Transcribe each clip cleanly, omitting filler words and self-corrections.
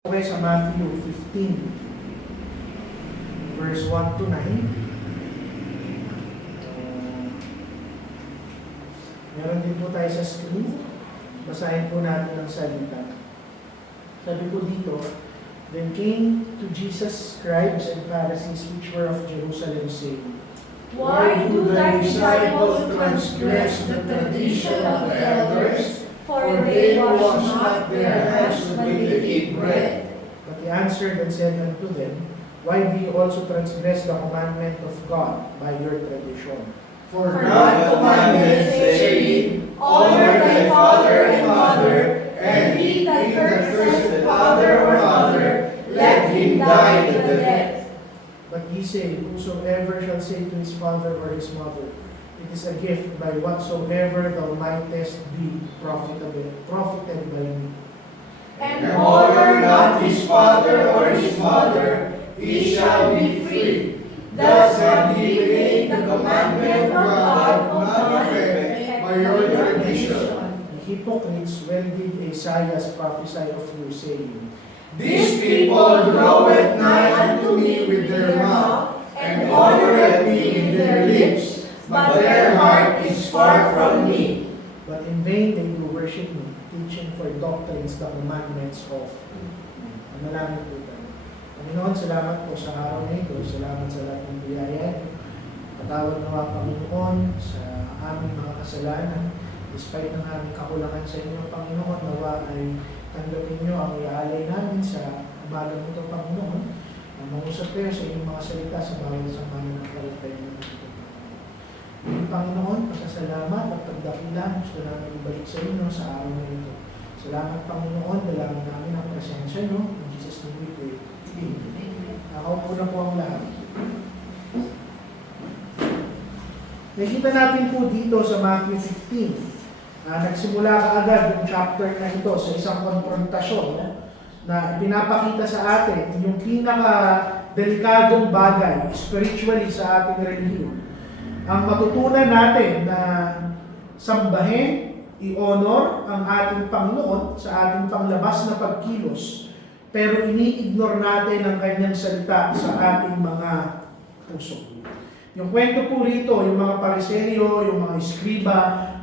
Okay, sa Matthew 15, verse 1 to 9. Meron din po tayo sa screen. Basahin po natin ang salita. Sabi po dito, "Then came to Jesus scribes and Pharisees which were of Jerusalem, saying, Why do thy disciples transgress the tradition of the elders? For they wash not their hands when they eat bread. But he answered and said unto them, Why do you also transgress the commandment of God by your tradition? For God commanded, saying, Honor thy father and mother, and he that curseth father or mother, let him die the death. But ye say, Whosoever shall say to his father or his mother, It is a gift by whatsoever thou mightest be profited by me. And honor not his father or his mother, he shall be free. Thus have ye made the commandment of God not effect by your tradition. The hypocrites, when did Isaiah prophesy of you, saying, These people draweth nigh unto me with their mouth, and honoreth me with their lips, but their heart is far from me. But in vain they do worship me, teaching for doctrines the commandments of men." Manalangin po tayo. Panginoon, salamat po sa araw na ito. Salamat sa lahat ng biyaya. Patawad nawa, Panginoon, sa aming mga kasalanan. Despite ng aming kakulangan sa inyo, Panginoon, nawa ay tanggapin niyo ang iaalay namin sa umagang ito, Panginoon. Ang mangusap kayo sa inyong mga salita sa bawat samahan ng kalagtayan ng ito. Panginoon, pasasalamat at pagdakilan gusto namin ibalik sa inyo sa araw na ito. Salamat, Panginoon, dalangin namin ang presensya nyo. In Jesus' name we pray. Amen. Nakaupo na po ang lahat. Nakita natin po dito sa Matthew 15. Nagsimula kaagad yung chapter na ito sa isang konfrontasyon na ipinapakita sa atin yung pinaka-delikadong bagay spiritually sa ating relihiyon. Ang matutunan natin na sambahin, i-honor ang ating Panginoon sa ating panglabas na pagkilos, pero ini-ignore natin ang kanyang salita sa ating mga puso. Yung kwento po rito, yung mga Pariseo, yung mga Eskriba,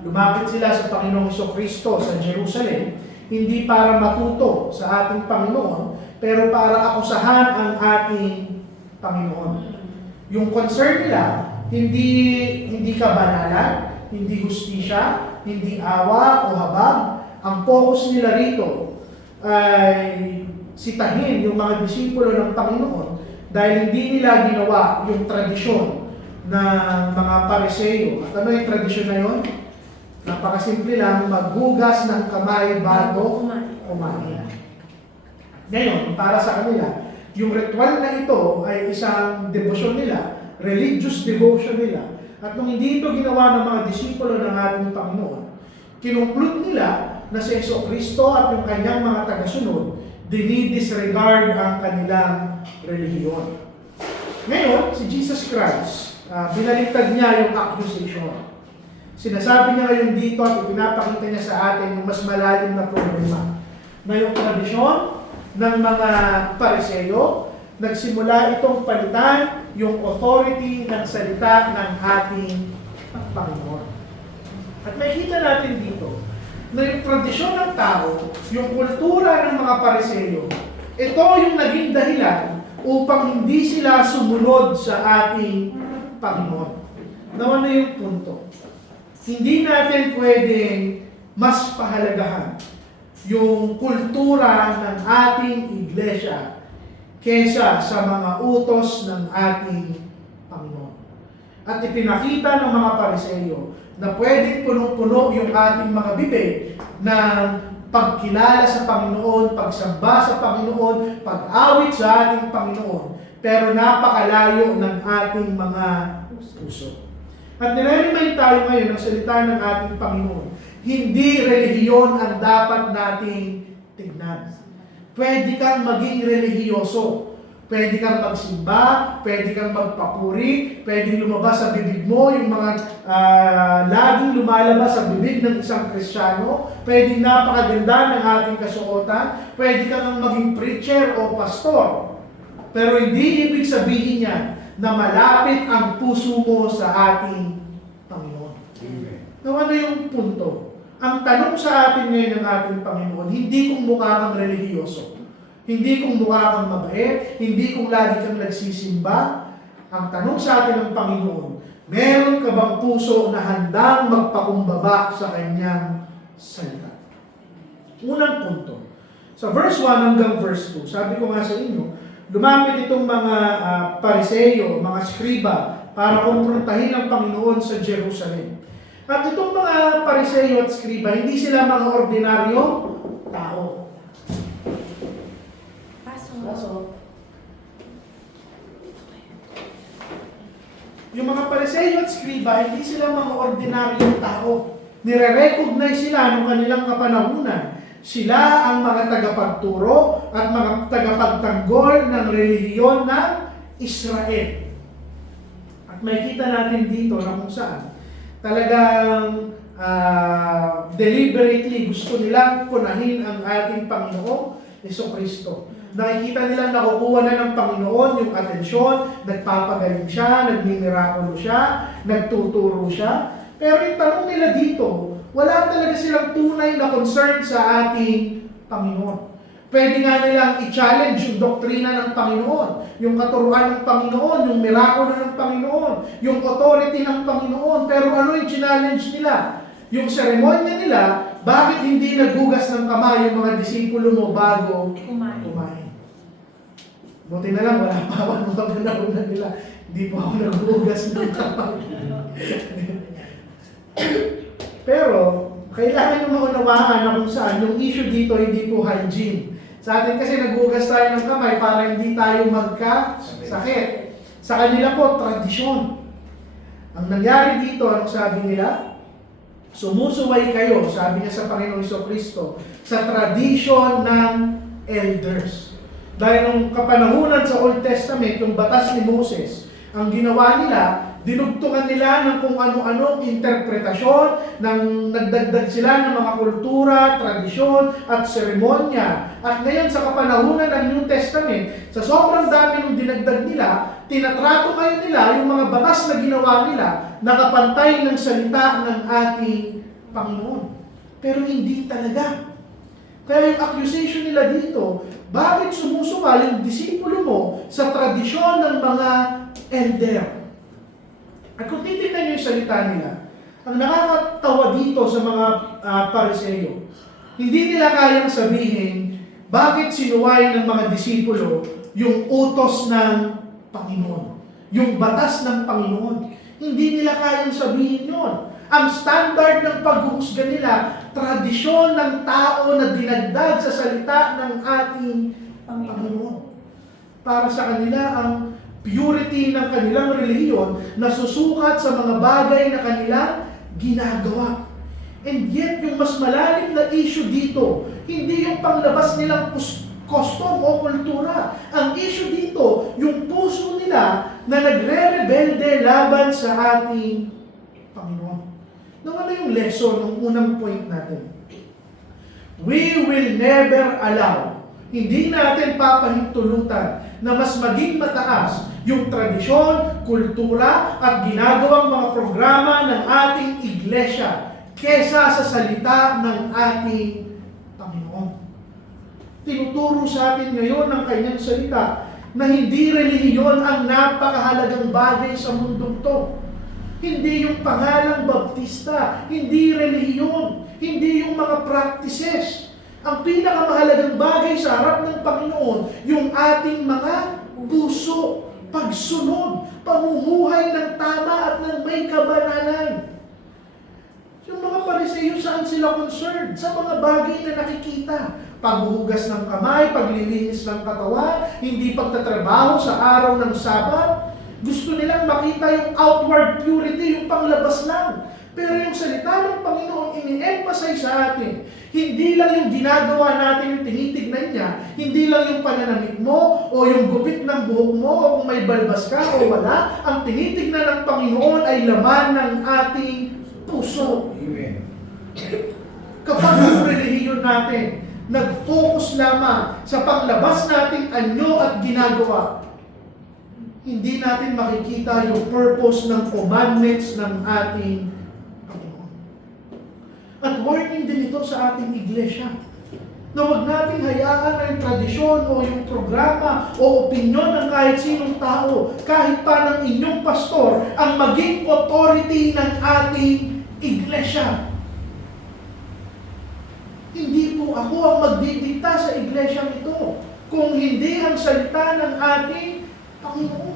lumapit sila sa Panginoong Jesucristo sa Jerusalem, hindi para matuto sa ating Panginoon, pero para akusahan ang ating Panginoon. Yung concern nila, hindi kabanalan, hindi hustisya, hindi awa o habag. Ang focus nila rito ay sitahin yung mga disipulo ng Panginoon dahil hindi nila ginawa yung tradisyon ng mga Pariseo. At ano yung tradisyon na yun? Napakasimple lang, maghugas ng kamay bago kumain. Ngayon, para sa kanila, yung ritual na ito ay isang debosyon nila, religious devotion nila. At nung hindi ito ginawa ng mga disipulo ng ating Panginoon, kinungklud nila na si Jesucristo at yung kanyang mga tagasunod dinidisregard ang kanilang relihiyon. Ngayon, si Jesus Christ, binaliktad niya yung accusation. Sinasabi niya ngayon dito at ipinapakita niya sa atin yung mas malalim na problema na yung tradisyon ng mga Pariseo, nagsimula itong palitan yung authority ng salita ng ating Panginoon. At makikita natin dito na yung tradisyon ng tao, yung kultura ng mga Pariseo, ito yung naging dahilan upang hindi sila sumunod sa ating Panginoon. Naman na yung punto. Hindi natin pwedeng mas pahalagahan yung kultura ng ating iglesia kesa sa mga utos ng ating Panginoon. At ipinakita ng mga Pariseo na pwedeng punong-puno yung ating mga bibig ng pagkilala sa Panginoon, pagsamba sa Panginoon, pag-awit sa ating Panginoon, pero napakalayo ng ating mga puso. At nire-remind tayo ngayon ng salita ng ating Panginoon, hindi relihiyon ang dapat nating tignan. Pwede kang maging relihiyoso. Pwede kang magsimba, pwede kang magpapuri, pwede lumabas sa bibig mo yung mga laging lumalabas sa bibig ng isang Kristiyano, pwede napakaganda ng ating kasuotan, pwede kang maging preacher o pastor. Pero hindi ibig sabihin yan na malapit ang puso mo sa ating Panginoon. Amen. Now, ano yung punto? Ang tanong sa atin ngayon ng ating Panginoon, hindi kung mukha kang relihiyoso, hindi kung mukha kang mabait, hindi kung lagi kang nagsisimba. Ang tanong sa atin ng Panginoon, meron ka bang puso na handang magpakumbaba sa Kanyang salita? Unang punto. Sa verse 1 hanggang verse 2, sabi ko nga sa inyo, lumapit itong mga Pariseyo, mga Skriba, para kumprontahin ang Panginoon sa Jerusalem. At itong mga Pariseyo at Skriba, hindi sila mga ordinaryong tao. Pasok. Yung mga Pariseyo at Skriba, hindi sila mga ordinaryong tao. Nire-recognize sila ng kanilang kapanahunan. Sila ang mga tagapagturo at mga tagapagtanggol ng relihiyon ng Israel. At makikita natin dito na kung saan talagang deliberately gusto nilang punahin ang ating Panginoong Jesucristo. Nakikita nilang nakukuha na ng Panginoon yung atensyon, nagpapagaling siya, nagmimirakulo siya, nagtuturo siya. Pero yung tanong nila dito, wala talaga silang tunay na concern sa ating Panginoon. Pwede nga nilang i-challenge yung doktrina ng Panginoon, yung katuruan ng Panginoon, yung mirakulo ng Panginoon, yung authority ng Panginoon. Pero ano yung challenge nila? Yung seremonya nila, bakit hindi naghugas ng kamay yung mga disipulo mo bago kumain? Buti na lang, wala pa ako mga panahon na nila. Hindi po ako naghugas ng kamay. Pero, kailangan nyo maunawaan na kung saan yung issue dito hindi po hygiene. Sa atin kasi naghugas tayo ng kamay para hindi tayo magkasakit. Sa kanila po, tradisyon. Ang nangyari dito, anong sabi nila? Sumusuway kayo, sabi niya sa Panginoong Jesucristo, sa tradisyon ng elders. Dahil nung kapanahunan sa Old Testament, yung batas ni Moses, ang ginawa nila, dinugtungan nila ng kung ano-anong interpretasyon, nagdagdag sila ng mga kultura, tradisyon, at seremonya. At ngayon sa kapanahunan ng New Testament, sa sobrang dami ng dinagdag nila, tinatrato kayo nila yung mga batas na ginawa nila, nakapantay ng salita ng ating Panginoon. Pero hindi talaga. Kaya yung accusation nila dito, bakit sumusuka yung disipulo mo sa tradisyon ng mga elder? At kung titignan nyo yung salita nila, ang nakakatawa dito sa mga Pariseyo, hindi nila kayang sabihin bakit sinuway ng mga disipulo yung utos ng Panginoon, yung batas ng Panginoon. Hindi nila kayang sabihin yon. Ang standard ng paghuhusga nila, tradisyon ng tao na dinagdag sa salita ng ating Panginoon. Para sa kanila, ang purity ng kanilang relihiyon na susukat sa mga bagay na kanilang ginagawa. And yet, yung mas malalim na issue dito, hindi yung panglabas nilang custom o kultura. Ang issue dito, yung puso nila na nagre-rebelde laban sa ating Panginoon. Nung ano yung lesson, ng unang point natin? We will never allow, hindi natin papahintulutan na mas maging mataas yung tradisyon, kultura, at ginagawang mga programa ng ating iglesia kesa sa salita ng ating Panginoon. Tinuturo sa atin ngayon ng kanyang salita na hindi relihiyon ang napakahalagang bagay sa mundong to. Hindi yung pangalang baptista, hindi relihiyon, hindi yung mga practices. Ang pinakamahalagang bagay sa harap ng Panginoon, yung ating mga puso, pagsunod, pamumuhay ng tama at ng may kabanalan. Yung mga Pariseyo, saan sila concerned? Sa mga bagay na nakikita. Paghuhugas ng kamay, paglilinis ng katawan, hindi pagtatrabaho sa araw ng Sabat. Gusto nilang makita yung outward purity, yung panglabas lang. Pero yung salita ng Panginoon, ini-emphasize sa atin, hindi lang yung ginagawa natin yung tinitignan niya, hindi lang yung pananamit mo, o yung gupit ng buhok mo, o kung may balbas ka o wala, ang tinitignan ng Panginoon ay laman ng ating puso. Amen. Kapag ang relihiyon natin, nag-focus lamang sa panglabas nating anyo at ginagawa, hindi natin makikita yung purpose ng commandments ng ating Panginoon. At warning din ito sa ating iglesia, na huwag nating hayaan na yung tradisyon o yung programa o opinyon ng kahit sinong tao, kahit pa ng inyong pastor, ang maging authority ng ating iglesia. Hindi po ako ang magdidikta sa iglesia nito, kung hindi ang salita ng ating Panginoon.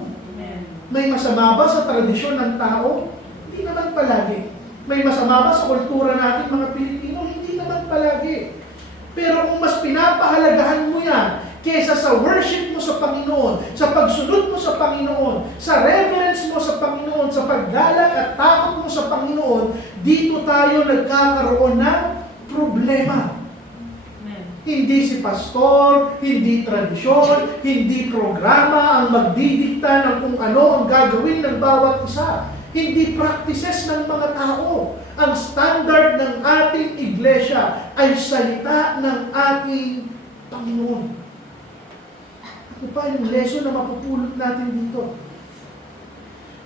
May masama ba sa tradisyon ng tao? Hindi naman palagi. May masama ba sa kultura natin mga Pilipino? Hindi naman palagi. Pero kung mas pinapahalagahan mo yan kesa sa worship mo sa Panginoon, sa pagsunod mo sa Panginoon, sa reverence mo sa Panginoon, sa paggalang at takot mo sa Panginoon, dito tayo nagkakaroon ng problema. Hindi si pastor, hindi tradisyon, hindi programa ang magdidikta ng kung ano ang gagawin ng bawat isa. Hindi practices ng mga tao. Ang standard ng ating iglesia ay salita ng ating Panginoon. Ano pa yung lesson na mapupulot natin dito?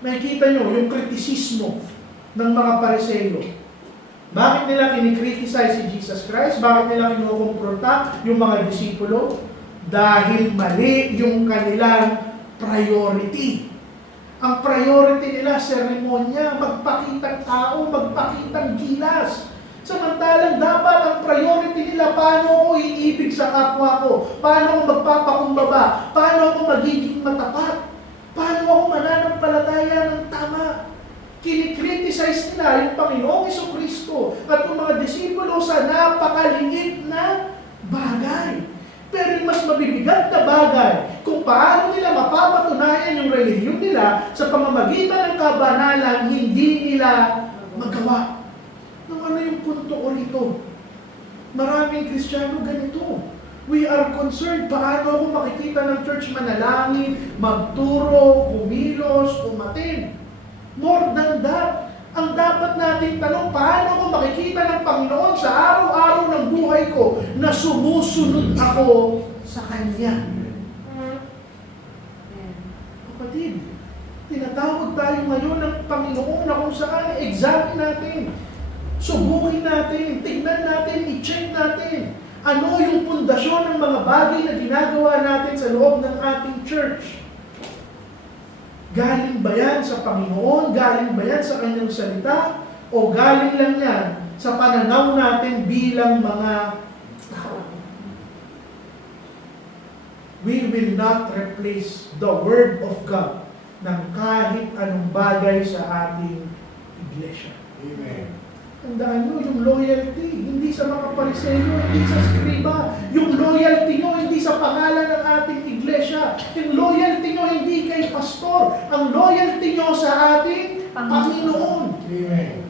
Makikita nyo yung kritisismo ng mga Pariseo. Bakit nila kinikriticize si Jesus Christ? Bakit nila kinukumpronta yung mga disipulo? Dahil mali yung kanilang priority. Ang priority nila, seremonya, magpakitang tao, magpakitang gilas. Samantalang dapat ang priority nila, paano ako iibig sa kapwa ko? Paano ako magpapakumbaba? Paano ako magiging matapat? Paano ako mananampalataya ng tama? Kinikriticize nila yung Panginoong Jesucristo at yung mga disipulo sa napakaliit na bagay. Pero yung mas mabibigat na bagay, kung paano nila mapapatunayan yung relihiyon nila sa pamamagitan ng kabanalan, hindi nila magawa. Nung ano yung punto ko rito? Maraming Kristiyano ganito. We are concerned paano ako makikita ng church manalangin, magturo, kumilos, umatin. More than that, ang dapat nating tanong, paano ko makikita ng Panginoon sa araw-araw ng buhay ko na sumusunod ako sa Kanya? Kapatid, tinatawag tayo ngayon ng Panginoon na kung saan examine natin, subukin natin, tignan natin, i-check natin. Ano yung pundasyon ng mga bagay na ginagawa natin sa loob ng ating church? Galing ba yan sa Panginoon? Galing ba yan sa Kanyang salita? O galing lang yan sa pananaw natin bilang mga tao? We will not replace the Word of God ng kahit anong bagay sa ating iglesia. Amen. Tandaan nyo, yung loyalty, hindi sa mga Pariseo, hindi sa skriba. Yung loyalty nyo, hindi sa pangalan ng ating iglesia. Yung loyalty nyo, hindi kay pastor. Ang loyalty nyo sa ating Panginoon. Amen.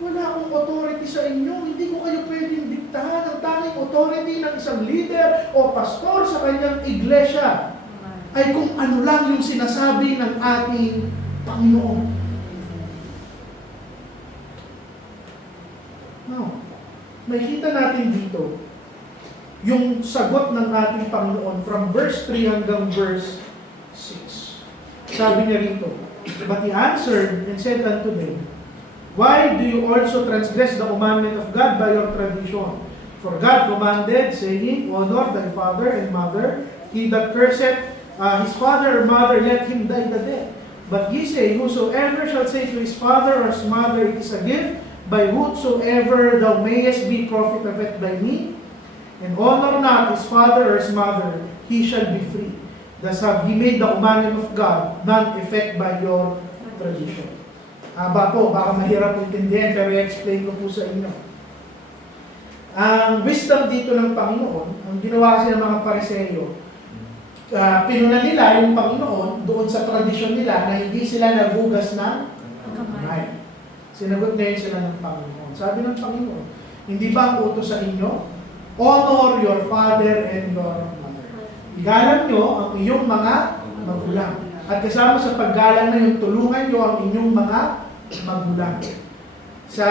Wala akong authority sa inyo. Hindi ko kayo pwedeng diktahan. Ang tanging authority ng isang leader o pastor sa kanyang iglesia ay kung ano lang yung sinasabi ng ating Panginoon. Now, makikita natin dito yung sagot ng ating Panginoon from verse 3 hanggang verse 6. Sabi niya rito, but he answered and said unto them, why do you also transgress the commandment of God by your tradition? For God commanded, saying, honor thy father and mother. He that curseth his father or mother, let him die the death. But ye say, whosoever shall say to his father or his mother, it is a gift, by whosoever thou mayest be profited by me, and honor not his father or his mother, he shall be free. Thus have ye made the commandment of God none effect by your tradition. Haba po, baka mahirap intindihan, pero i-explain ko po sa inyo. Ang wisdom dito ng Panginoon, ang ginawa kasi ng mga Pariseo, pinunan nila yung Panginoon doon sa tradisyon nila na hindi sila nagugas ng kamay. Sinagot ngayon sila ng Panginoon. Sabi ng Panginoon, hindi ba ang utos sa inyo? Honor your father and your mother. Igalang nyo ang iyong mga magulang. At kasama sa paggalang na yung tulungan nyo ang inyong mga magulang. Sa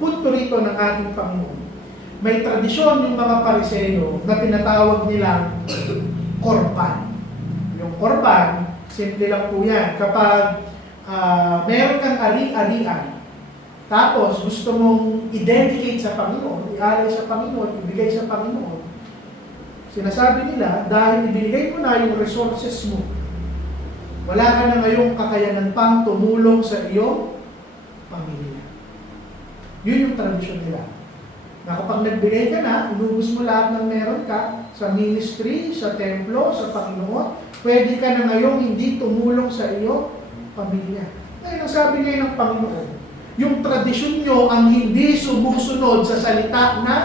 punto rito ng ating Panginoon, may tradisyon yung mga Pariseo na tinatawag nilang korban. Yung korban, simple lang po yan. Kapag meron kang ari-arian, tapos gusto mong i-dedicate sa Panginoon, i-alay sa Panginoon, ibigay sa Panginoon, sinasabi nila, dahil ibinigay mo na yung resources mo, wala ka na ngayong kakayanan pang tumulong sa iyong pamilya. Yun yung tradisyon nila. Na kapag nagbigay ka na, inubos mo lahat ng meron ka sa ministry, sa templo, sa Panginoon, pwede ka na ngayong hindi tumulong sa iyong pamilya. Ngayon, ang sabi ngayon ng Panginoon, yung tradisyon nyo ang hindi sumusunod sa salita ng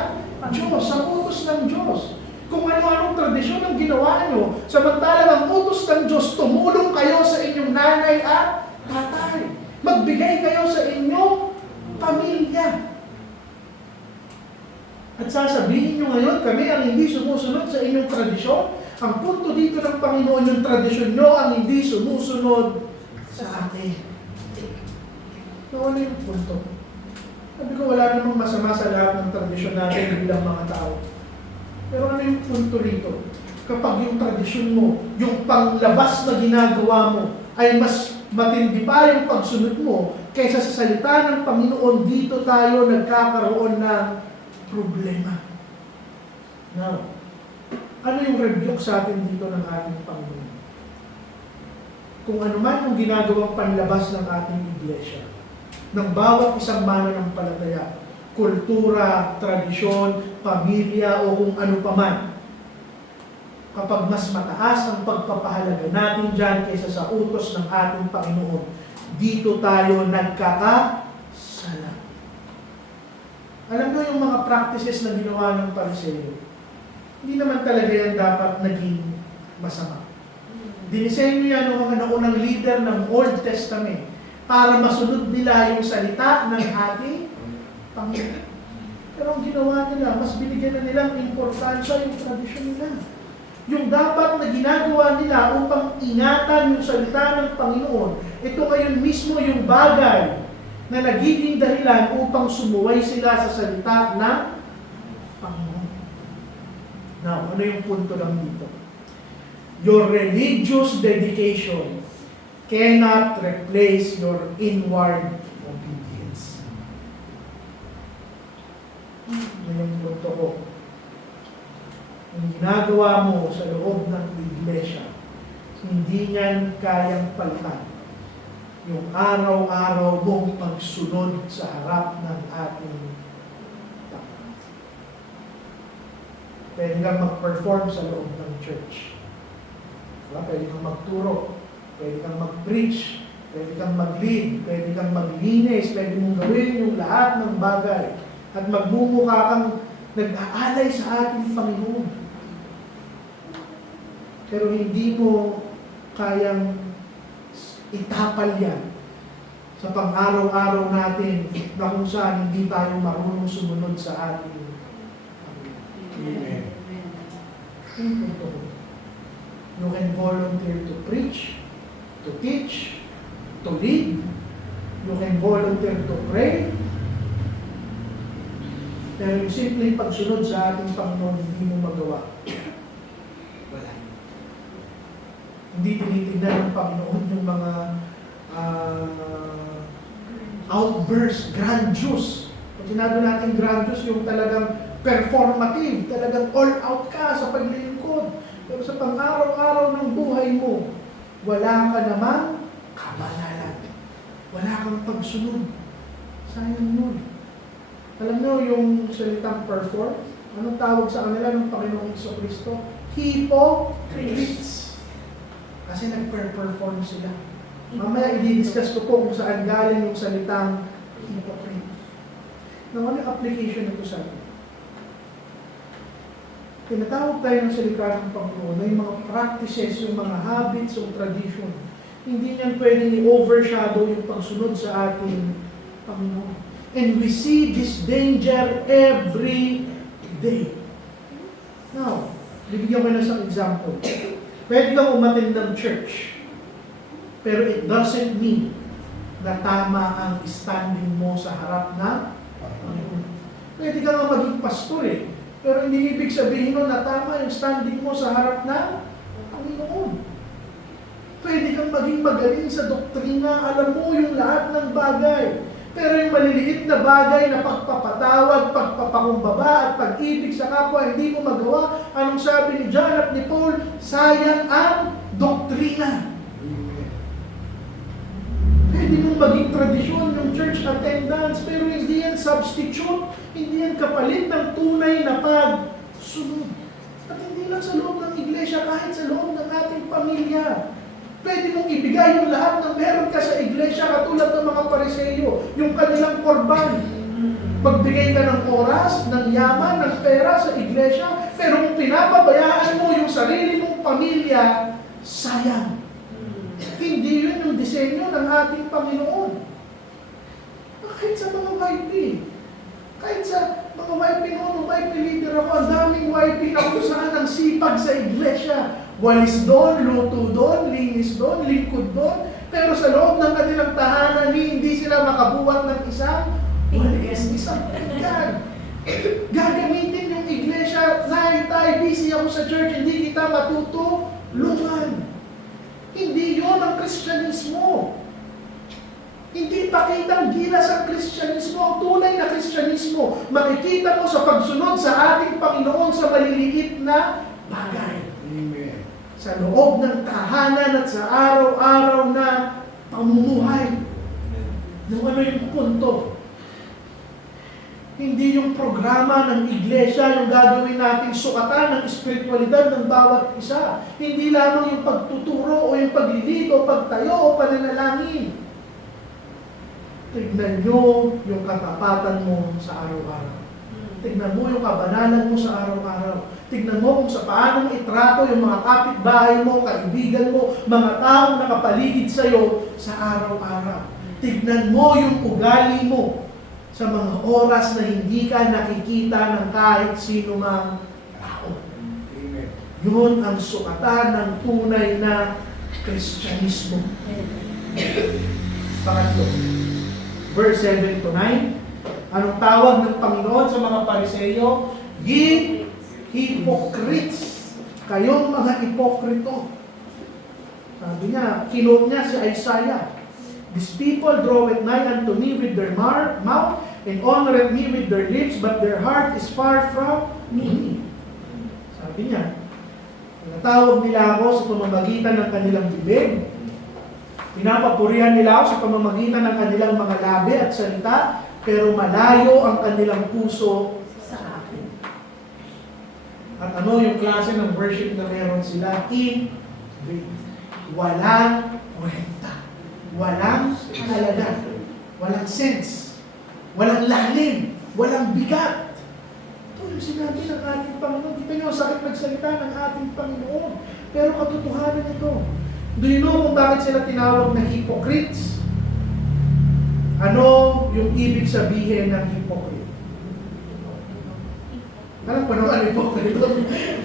Diyos, sa utos ng Diyos. Kung ano-anong tradisyon ang ginawa nyo, samantalang ang utos ng Diyos, tumulong kayo sa inyong nanay at tatay. Magbigay kayo sa inyong pamilya. At sasabihin nyo ngayon, kami ang hindi sumusunod sa inyong tradisyon. Ang punto dito ng Panginoon, yung tradisyon nyo ang hindi sumusunod sa akin. So, ano yung punto? Sabi ko, wala namang masama sa lahat ng tradisyon natin bilang mga tao. Pero ano yung punto rito? Kapag yung tradisyon mo, yung panglabas na ginagawa mo, ay mas matindi pa yung pagsunod mo kaysa sa salita ng Panginoon, dito tayo nagkakaroon ng problema. Now, ano yung rebuke sa atin dito ng ating Panginoon? Kung ano man yung ginagawang panlabas ng ating iglesia, ng bawat isang mananampalataya, kultura, tradisyon, pamilya, o kung ano pa man, kapag mas mataas ang pagpapahalaga natin dyan kaysa sa utos ng ating Panginoon, dito tayo nagkakasala. Alam mo yung mga practices na ginawa ng Pariseo, hindi naman talaga yan dapat naging masama. Dinisenyo yan ng mga naunang leader ng Old Testament para masunod nila yung salita ng ating Panginoon. Pero ang ginawa nila, mas binigyan na nilang importansya yung tradisyon nila. Yung dapat na ginagawa nila upang ingatan yung salita ng Panginoon, ito ngayon mismo yung bagay na nagiging dahilan upang sumuway sila sa salita ng Panginoon. Now, ano yung punto lang dito? Your religious dedication cannot replace your inward obedience. Ano yung punto ko? Ang ginagawa mo sa loob ng iglesia, hindi niyan kayang palitan yung araw-araw mong pagsunod sa harap ng ating Panginoon. Pwede kang mag-perform sa loob ng church. Pwede kang magturo, pwede kang mag-preach, pwede kang mag-lead, pwede kang maglinis, pwede mong gawin yung lahat ng bagay at magmumukha kang nag-aalay sa ating Panginoon. Pero hindi mo kayang itapal yan sa pang-araw-araw natin na kung saan hindi tayo marunong sumunod sa ating Panginoon. Amen. You can volunteer to preach, to teach, to lead. You can volunteer to pray. Pero yung simpleng pagsunod sa ating Panginoon, hindi mo magawa. Wala. Hindi tinitignan ng Panginoon yung mga outburst, grandiose. Pag sinabi natin grandiose, yung talagang performative, talagang all out ka sa paglilingkod. Pero sa pang-araw-araw ng buhay mo, wala ka namang kabanalan. Wala kang pagsunod. Sayang yun. Alam nyo yung salitang perform? Anong tawag sa kanila ng Panginoong Jesucristo? Hypocrites. Kasi nag-perform sila. Mamaya i-discuss ko po kung saan galing yung salitang hypocrite. Now, ano yung application nito sa atin? Tinatawag tayo ng salita ng Panginoon na yung mga practices, yung mga habits, yung tradition Hindi niyan pwedeng i-overshadow yung pagsunod sa ating Panginoon. And we see this danger every day. Now, bibigyan ko na isang example. Pwede kang umattend ng church, pero it doesn't mean na tama ang standing mo sa harap ng Panginoon. Pwede ka nga maging pastor pero hindi ibig sabihin nun na tama yung standing mo sa harap ng Panginoon. Pwede kang maging magaling sa doktrina, alam mo yung lahat ng bagay. Pero yung maliliit na bagay na pagpapatawad, pagpapakumbaba at pag-ibig sa kapwa, hindi mo magawa. Anong sabi ni John at ni Paul? Sayang ang doktrina. Pwede mong maging tradisyon yung church attendance, pero hindi yan substitute, hindi yan kapalit ng tunay na pagsunod. At hindi lang sa loob ng iglesia, kahit sa loob ng ating pamilya. Pwede mong ibigay yung lahat ng meron ka sa iglesia katulad ng mga Pariseyo, yung kanilang korban. Magbigay ka ng oras, ng yaman, ng pera sa iglesia, pero kung pinapabayaan mo yung sarili mong pamilya, sayang. Hindi yun yung disenyo ng ating Panginoon. Kahit sa mga YP, kahit sa mga YP noon, YP leader ako, ang daming YP na kung saan ang sipag sa iglesia. Walis doon, luto doon, linis doon, lingkod doon. Pero sa loob ng kanilang tahanan, hindi sila makabuhat ng isang walis, isang pinggan. Gagamitin yung iglesia, tayo busy ako sa church, hindi kita matutulungan. Hindi yun ang Kristyanismo. Hindi pakitang gilas ang Kristyanismo. Ang tunay na Kristyanismo, makikita mo sa pagsunod sa ating Panginoon sa maliliit na bagay. Amen. Sa loob ng tahanan at sa araw-araw na pamumuhay. Yung ano yung punto? Hindi yung programa ng iglesia yung gagawin nating sukatan ng espiritualidad ng bawat isa. Hindi lamang yung pagtuturo o yung paglilito, pagtayo o pananalangin. Tignan nyo yung katapatan mo sa araw-araw. Tignan mo yung kabanalan mo sa araw-araw. Tignan mo kung sa paano itrato yung mga kapitbahay mo, kaibigan mo, mga taong nakapaligid sa'yo sa araw-araw. Tignan mo yung ugali mo sa mga oras na hindi ka nakikita ng kahit sino mang tao. Amen. Yun ang sukatan ng tunay na Kristyanismo. Pangatlo, verse 7 to 9. Anong tawag ng Panginoon sa mga Pariseyo? Ye hypocrites. Kayong mga hipokrito. Sabi niya, kinot niya si Isaiah. These people draw it nigh unto me with their mouth, and honor me with their lips, but their heart is far from me. Sabi niya, tinatawag nila ako sa pamamagitan ng kanilang bibig, pinapapurihan nila ako sa pamamagitan ng kanilang mga labi at salita, pero malayo ang kanilang puso sa akin. At ano yung klase ng worship na meron sila? In vain. Walang kwenta. Walang halaga. Walang sense. Walang lalim. Walang bigat. Ito yung sinabi ng ating Panginoon. Kita niyo, sakit magsalita ng ating Panginoon. Pero katotohanan ito. Do you know kung bakit sila tinawag na hypocrites? Ano yung ibig sabihin ng hypocrite? Alam ko naman hypocrite.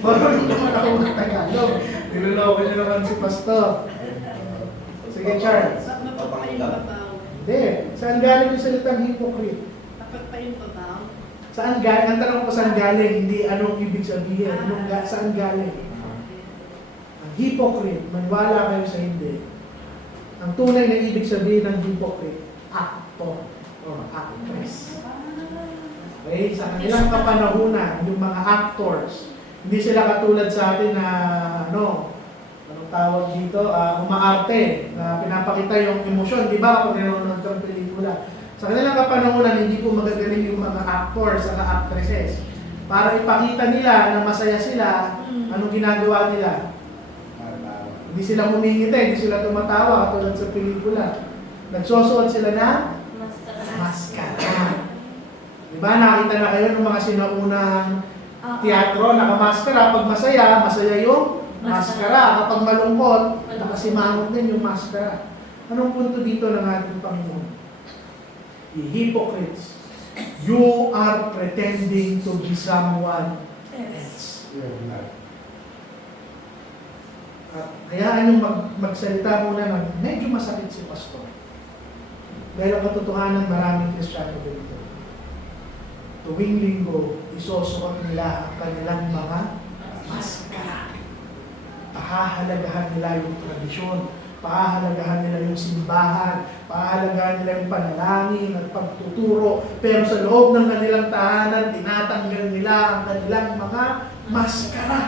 Marunong naman ako ng Tagalog. Niloloko niyo naman si Pastor. Sige, Charles. Dapat pa yung babaw. Hindi. Saan galing yung salitang hypocrite? Dapat pa yung babaw. Saan galing? Ang tanong ko saan galing, hindi anong ibig sabihin. Saan galing? Ang hypocrite, maniwala kayo sa hindi. Ang tunay na ibig sabihin ng hypocrite, actor o actress. Okay? Sa kanilang kapanahunan, yung mga actors, hindi sila katulad sa atin na anong tawag dito, umaarte, na pinapakita yung emosyon, di ba, kapag nanonood kang pelikula. Sa kanilang kapanahunan, hindi po magagaling yung mga actors at actresses. Para ipakita nila na masaya sila, anong ginagawa nila? Hindi sila humingiti, hindi sila tumatawa katulad sa pelikula. Nagsusuot sila ng maskara. Di ba, nakita na kayo ng mga sinaunang teatro, nakamaskara. Pag masaya, masaya yung maskara. Kapag malungkot, Nakasimangot din yung maskara. Anong punto dito ng ating Panginoon? The hypocrites, you are pretending to be someone else. At hayaan yung magsalita muna ng medyo masakit si Pastor. Dahil ang katotohanan, maraming Kristiyano dito. Tuwing linggo, isusuot nila ang kanilang mga maskara. Pahahalagahan nila yung tradisyon, pahahalagahan nila yung simbahan, pahahalagahan nila yung panalangin at pagtuturo. Pero sa loob ng kanilang tahanan, tinatanggal nila ang kanilang mga maskara.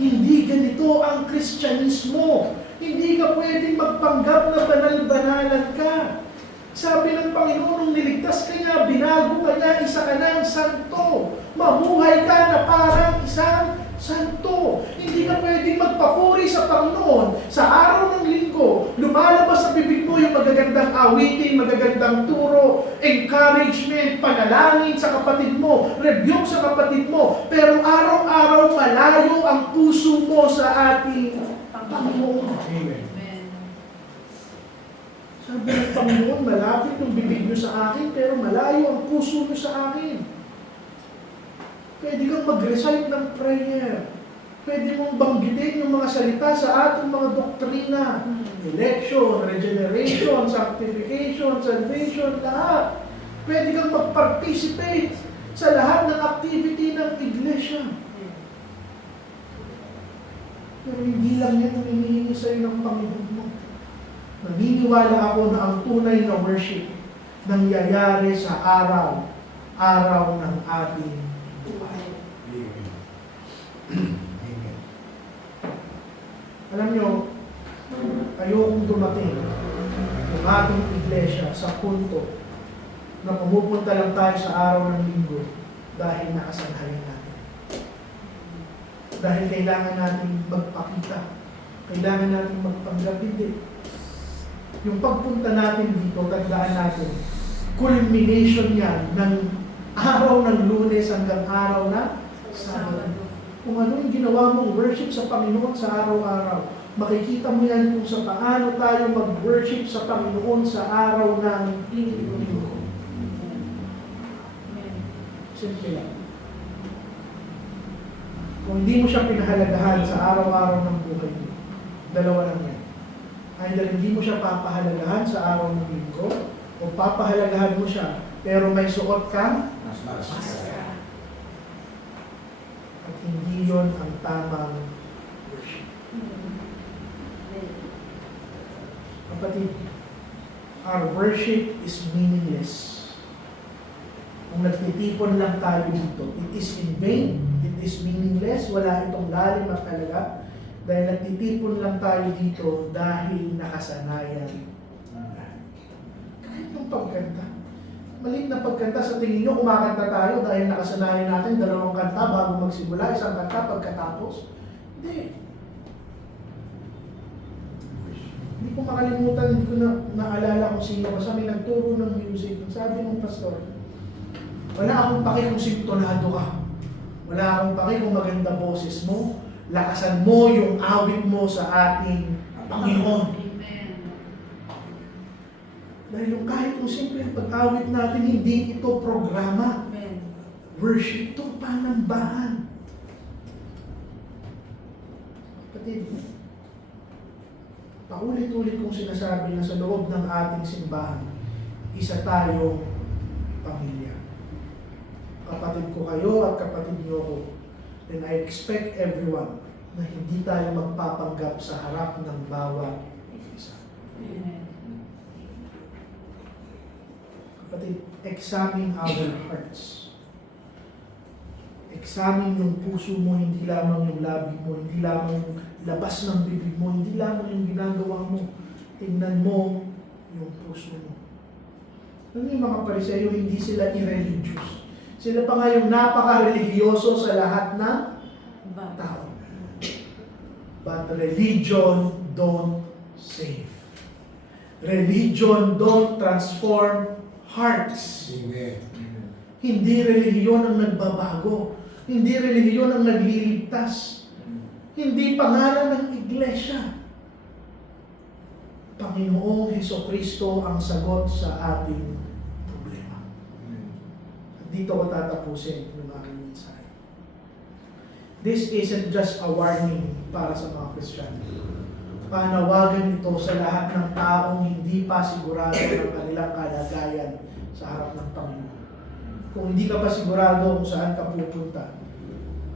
Hindi ganito ang Kristyanismo. Hindi ka pwedeng magpanggap na banal-banalan ka. Sabi ng Panginoon, nung niligtas ka niya, binago ka niya, isa ka ng santo. Mamuhay ka na parang isang santo. Hindi ka pwedeng magpapuri sa Panginoon. Sa araw ng linggo, lumalabas sa bibig mo yung magagandang awitin, magagandang turo, encouragement, panalangin sa kapatid mo, rebuke sa kapatid mo. Pero araw-araw malayo ang puso mo sa ating Panginoon. Amen. Sabi ng Panginoon, malapit yung bibig nyo sa akin, pero malayo ang puso nyo sa akin. Pwede kang mag-recite ng prayer. Pwede mong banggitin yung mga salita sa ating mga doktrina. Election, regeneration, sanctification, salvation, lahat. Pwede kang mag-participate sa lahat ng activity ng iglesia. Pero hindi lang yan ang hinihingi sa'yo ng Panginoon mo. Naniniwala ako na ang tunay na worship nangyayari sa araw ng ating buhay. Amen. Alam nyo, ayokong dumating yung ating iglesia sa punto na pumupunta lang tayo sa araw ng linggo dahil nakasanayan natin. Dahil kailangan natin magpakita. Kailangan natin magpanggap. Hindi. Yung pagpunta natin dito, tandaan natin, culmination yan ng araw ng Lunes hanggang araw na Sabado. Kung ano yung ginawa mong worship sa Panginoon sa araw-araw, makikita mo yan kung sa paano tayo mag-worship sa Panginoon sa araw ng linggo. Simple lang. Kung hindi mo siya pinahalagahan sa araw-araw ng buhay mo, dalawa lang yan. Either hindi mo siya papahalagahan sa araw ng linggo, o papahalagahan mo siya, pero may suot kang maskara. At hindi yon ang tamang worship. Kapatid, our worship is meaningless. Kung nagtitipon lang tayo dito, it is in vain, it is meaningless, wala itong lalim at talaga. Dahil nagtitipon lang tayo dito dahil nakasanayan. Kahit yung pagkanta. Maling na pagkanta, sa tingin nyo, kumakanta tayo dahil nakasanayan natin 2 kanta bago magsimula, 1 kanta pagkatapos. Hindi. Hindi ko makalimutan, hindi ko na naalala kung sino. Basta may nagturo ng music. Sabi ng pastor, wala akong paki kung sintonado ka. Wala akong paki kung maganda boses mo. Lakasan mo yung awit mo sa ating Panginoon. Amen. Dahil yung kahit kung simple pag-awit natin, hindi ito programa. Amen. Worship ito, panambahan. Kapatid, paulit-ulit kong sinasabi na sa loob ng ating simbahan, isa tayong pamilya. Kapatid ko kayo at kapatid niyo ko. And I expect everyone na hindi tayo magpapanggap sa harap ng bawat isa. Amen. Kapatid, examine our hearts. Examine yung puso mo, hindi lamang yung labi mo, hindi lamang yung labas ng bibig mo, hindi lamang yung ginagawa mo. Tingnan mo yung puso mo. Ano yung mga Pariseo, hindi sila irreligious. Sila pa nga yung napaka-religyoso sa lahat ng tao. But religion don't save. Religion don't transform hearts. Amen. Hindi relihiyon ang nagbabago. Hindi relihiyon ang nagliligtas. Hindi pangalan ng iglesia. Panginoong Hesukristo ang sagot sa ating problema. At dito ko tatapusin yung aking mensahe. This isn't just a warning para sa mga Kristiyano. Panawagan ito sa lahat ng taong hindi pa sigurado ng kanilang kalagayan sa harap ng Panginoon. Kung hindi ka pa sigurado kung saan ka pupunta,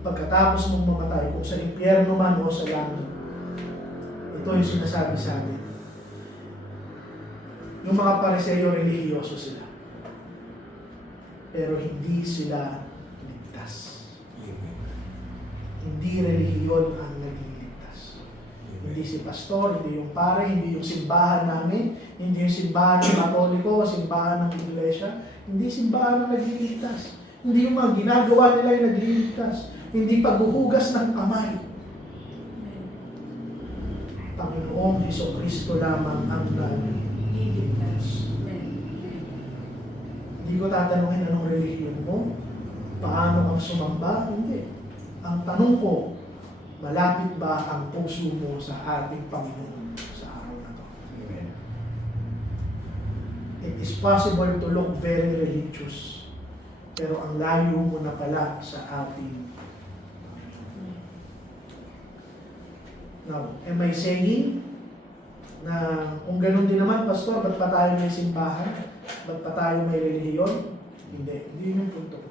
pagkatapos mong mamatay, kung sa impyerno man o sa langit, ito yung sinasabi sa atin. Yung mga Pariseo, relihiyoso sila. Pero hindi sila ligtas. Hindi relihiyon ang nagliligtas. Hindi si pastor, hindi yung pare, hindi yung simbahan namin, hindi yung simbahan ng Katoliko, simbahan ng Iglesia, hindi simbahan ang nagliligtas. Hindi yung mga ginagawa nila yung nagliligtas. Hindi paghuhugas ng kamay. Panginoong Hesukristo lamang ang nagliligtas. Hindi ko tatanungin anong relihiyon mo, paano kang sumamba, hindi. Ang tanong ko, malapit ba ang puso mo sa ating Panginoon sa araw na to? Amen. It is possible to look very religious, pero ang layo mo na pala sa ating Panginoon. Now, am I saying na kung ganun din naman, Pastor, ba't pa tayo may simbahan? Ba't pa tayo may relihiyon? Hindi. Hindi yun yung punto ko.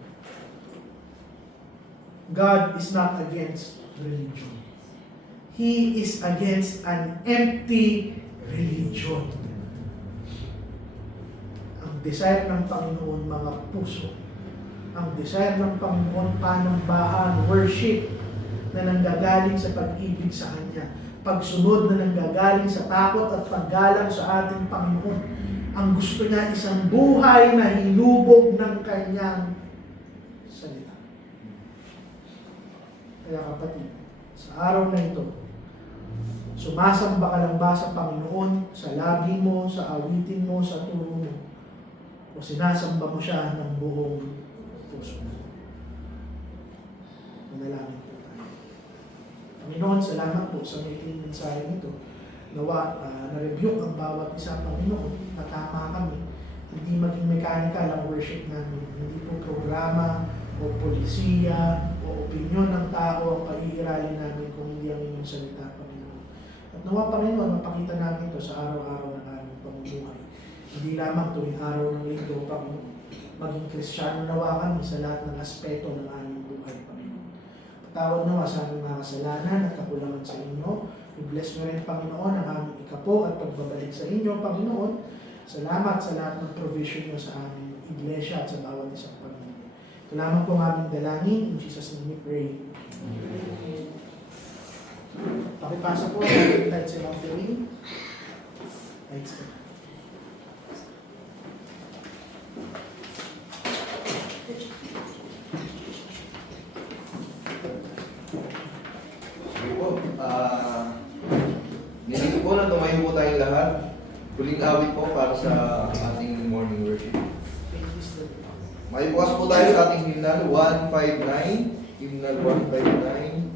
God is not against religion. He is against an empty religion. Ang desire ng Panginoon, mga puso. Ang desire ng Panginoon, panambahan, worship na nanggagaling sa pag-ibig sa Kanya. Pagsunod na nanggagaling sa takot at paggalang sa ating Panginoon. Ang gusto niya isang buhay na hinubog ng Kanyang salita. Kaya kapatid, sa araw na ito, sumasamba ka lang ba sa Panginoon, sa labi mo, sa awitin mo, sa turo mo, o sinasamba mo siya ng buong puso mo? Manalangin po tayo. Panginoon, salamat po sa maikling mensahe nito. Nawa, na-review ang bawat isa, Panginoon, natama kami. Hindi maging mechanical ang worship namin. Hindi po programa o polisiya o opinyon ng tao ang pag-iiralin namin kung hindi ang inyong salita, Panginoon. At nawa, Panginoon, mapakita namin ito sa araw-araw ng aming pamumuhay. Hindi lamang tuwing araw ng linggo, Panginoon. Maging Kristiyano nawa kami sa lahat ng aspeto ng aming buhay, Panginoon. Patawad nawa sa aming mga kasalanan at kakulangan sa inyo. I-bless mo rin, Panginoon, ang aming ikapo at pagbabalik sa inyo, Panginoon. Salamat sa lahat ng provision nyo sa aming iglesia at sa bawat isang pamilya. Ito lamang po ang aming dalangin. In Jesus' name we pray. Pakipasa po ang lights and offering. Lights ka. Sige po. Nilito po na tumayo po tayong lahat. Huling awit po para sa ating morning worship. May bukas po tayo sa ating hymnal 159. Hymnal 159.